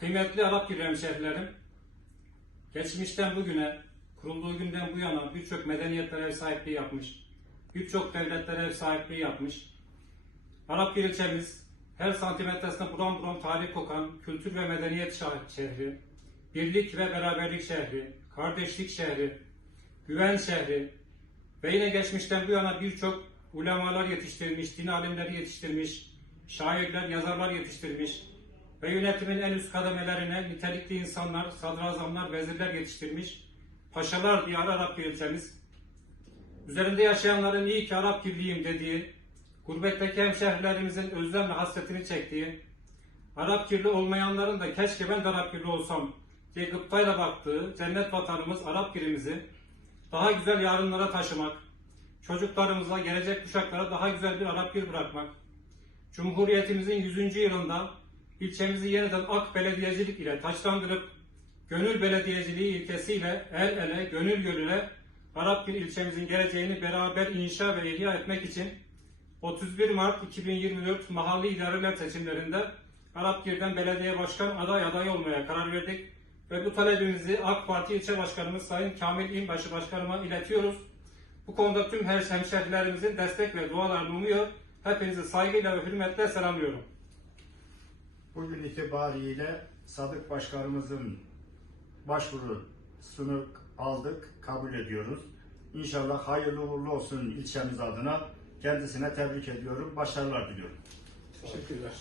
Kıymetli Arap Birliği hemşehrilerim, geçmişten bugüne, kurulduğu günden bu yana birçok medeniyetlere ev sahipliği yapmış, birçok devletlere ev sahipliği yapmış. Arap bir ilçemiz her santimetresine buram buram tarih kokan kültür ve medeniyet şehri, birlik ve beraberlik şehri, kardeşlik şehri, güven şehri ve yine geçmişten bu yana birçok ulemalar yetiştirmiş, din alimleri yetiştirmiş, şairler, yazarlar yetiştirmiş ve yönetimin en üst kademelerine nitelikli insanlar, sadrazamlar, vezirler yetiştirmiş, paşalar diyarı Arap ilçemiz. Üzerinde yaşayanların iyi ki Arap birliğim dediği, gurbetteki hemşehrilerimizin özlem ve hasretini çektiği, Arap kirli olmayanların da keşke ben de Arap kirli olsam diye gıptayla baktığı cennet vatanımız Arap birimizi daha güzel yarınlara taşımak, çocuklarımıza, gelecek kuşaklara daha güzel bir Arap bir bırakmak, Cumhuriyetimizin 100. yılında ilçemizi yeniden ak belediyecilik ile taçlandırıp gönül belediyeciliği ilkesiyle el ele, gönül gönüle Arap bir ilçemizin geleceğini beraber inşa ve ihya etmek için 31 Mart 2024 mahalli idareler seçimlerinde Arapgir'den belediye başkan aday aday olmaya karar verdik ve bu talebimizi AK Parti ilçe başkanımız Sayın Kamil İnbaşı Başkanıma iletiyoruz. Bu konuda tüm her hemşehrilerimizin destek ve dualarını umuyor. Hepinizi saygıyla ve hürmetle selamlıyorum. Bugün itibariyle Sadık Başkanımızın başvurusunu aldık, kabul ediyoruz. İnşallah hayırlı uğurlu olsun ilçemiz adına. Kendisine tebrik ediyorum, başarılar diliyorum. Teşekkürler.